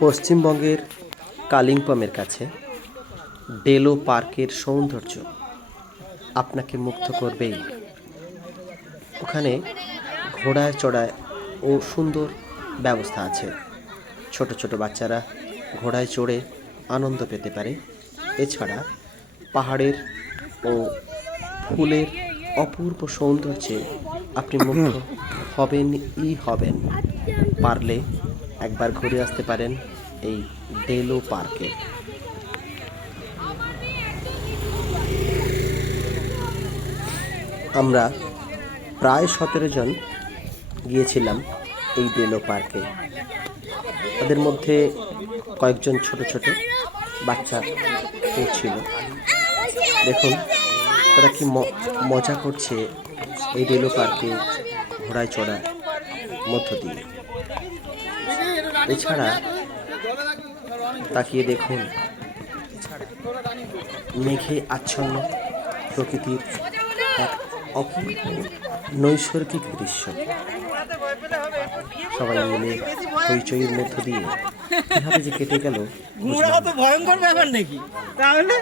পশ্চিমবঙ্গের কালিম্পংয়ের কাছে ডেলো পার্কের সৌন্দর্য আপনাকে মুগ্ধ করবেই। ওখানে ঘোড়ায় চড়ায় ও সুন্দর ব্যবস্থা আছে। ছোট ছোট বাচ্চারা ঘোড়ায় চড়ে আনন্দ পেতে পারে। এছাড়া পাহাড়ের ও ফুলের অপূর্ব সৌন্দর্যে আপনি মুগ্ধ হবেন। পারলে একবার ঘুরে আসতে পারেন এই ডেলো পার্কে। আমরা প্রায় 17 জন গিয়েছিলাম এই ডেলো পার্কে। তাদের মধ্যে কয়েকজন ছোট ছোট বাচ্চা ছিল। দেখুন তারা কি মজা করছে এই ডেলো পার্কে ঘোড়ায় চড়ার মধ্য দিয়ে। এছাড়া তাকিয়ে দেখুন মেঘে আচ্ছন্ন প্রকৃতির এক অপূর্ব নৈসর্গিক দৃশ্য। সবাই মিলে হইচইয়ের মধ্য দিয়ে কিভাবে যে কেটে গেল। ভয়ঙ্কর ব্যাপার নাকি তাহলে?